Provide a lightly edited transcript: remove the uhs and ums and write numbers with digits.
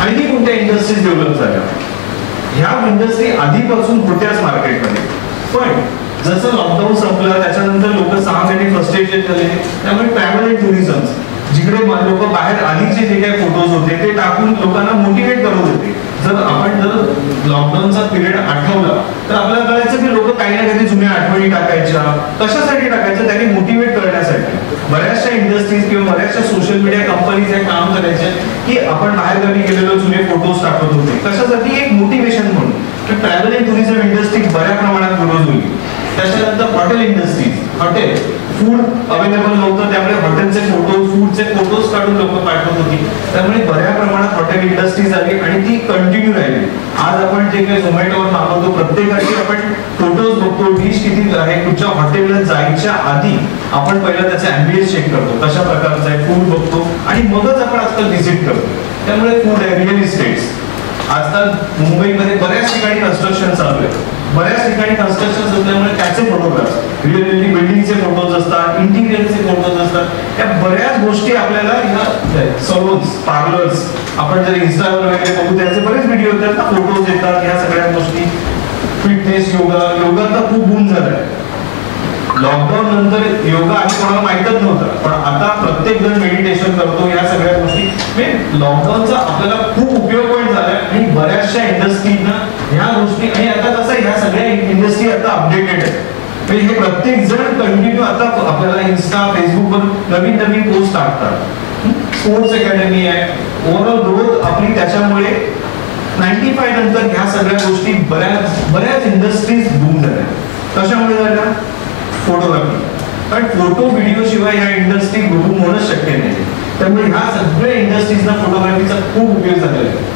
आणखी कोणत्या industries develop झाल्या? ह्या इंडस्ट्री आधीपासून होत्याच मार्केटमध्ये, पण जसं लॉकडाऊन संपलं त्याच्यानंतर लोक 6 महिने फ्रस्ट्रेटेड झाले, त्यामुळे ट्रॅव्हल अँड टुरिझम जिकडे लोक बाहेर आधीचे जे काही फोटोज होते ते टाकून लोकांना मोटिवेट करत होते. जर लॉकडाऊनचा पिरियड आठवला तर आपल्याला कळायचं की लोक काही ना काही जुन्या आठवणी टाकायच्या. कशासाठी टाकायचं? त्यांनी मोटिवेट करण्यासाठी. बऱ्याचशा इंडस्ट्रीज किंवा बऱ्याचशा सोशल मीडिया कंपनीज हे काम करायचे की आपण बाहेरगावी गेलेलो जुने फोटोज टाकत होते. कशासाठी? एक मोटिवेशन म्हणून. तर ट्रॅव्हल अँड टुरिझम इंडस्ट्री बऱ्या प्रमाणात ग्रोथ होईल. त्याच्यानंतर hotel industries, hotel food available नव्हतं त्यामुळे हॉटेलचे फोटोज, फूडचे फोटोज काढून लोक पाठवत होती. त्यामुळे बऱ्या प्रमाणात हॉटेल इंडस्ट्रीज आली आणि ती कंटिन्यू राहिली. आज आपण जे काही झोमॅटोवर मागवतो प्रत्येकाची आपण फोटोज बघतो, डिश किती आहे, कुठच्या हॉटेलला जायच्या आधी आपण पहिला त्याचा ॲम्बियन्स चेक करतो, कशा प्रकारचा आहे फूड बघतो आणि मगच आपण आजकाल व्हिजिट करतो. त्यामुळे फूड आहे, रिअल इस्टेट्स. आजकाल मुंबईमध्ये बऱ्याच ठिकाणी कन्स्ट्रक्शन चालू आहे. बऱ्याच ठिकाणी कन्स्ट्रक्शन असल्यामुळे त्याचे फोटोग्राफ्स, रिअल बिल्डिंगचे फोटोज असतात, इंटिरियरचे फोटोज असतात. या बऱ्याच गोष्टी आपल्याला ह्या सलून्स, पार्लर्स, आपण जर इंस्टावर वगैरे बघू त्याचे बरेच व्हिडिओ येतात ना, फोटोज येतात. ह्या सगळ्या गोष्टी, फिटनेस, योगा तर खूप बूम झालाय. लॉकडाऊन नंतर योगा आधी कोणाला माहितच नव्हता, पण आता प्रत्येक जण मेडिटेशन करतो. या सगळ्या गोष्टी लॉकडाऊनचा आपल्याला खूप उपयोग पण झालाय आणि बऱ्याचशा इंडस्ट्रीजना ह्या गोष्टी, आणि आता कसं ह्या सगळ्या इंडस्ट्री आता अपडेटेड आहे. हे प्रत्येक जण कंटिन्यू आता आपल्याला इन्स्टा, फेसबुकवर नवीन नवीन पोस्ट टाकतात. स्पोर्ट्स अकॅडमी आहे. ओव्हरऑल ग्रोथ आपली त्याच्यामुळे 95 नंतर ह्या सगळ्या गोष्टी बऱ्याच इंडस्ट्रीज बूम झाल्या. कशामुळे झाल्या? फोटोग्राफी. कारण फोटो व्हिडिओ शिवाय ह्या इंडस्ट्री बूम होणं शक्य नाही. त्यामुळे ह्या सगळ्या इंडस्ट्रीजना फोटोग्राफीचा खूप उपयोग झालेला आहे.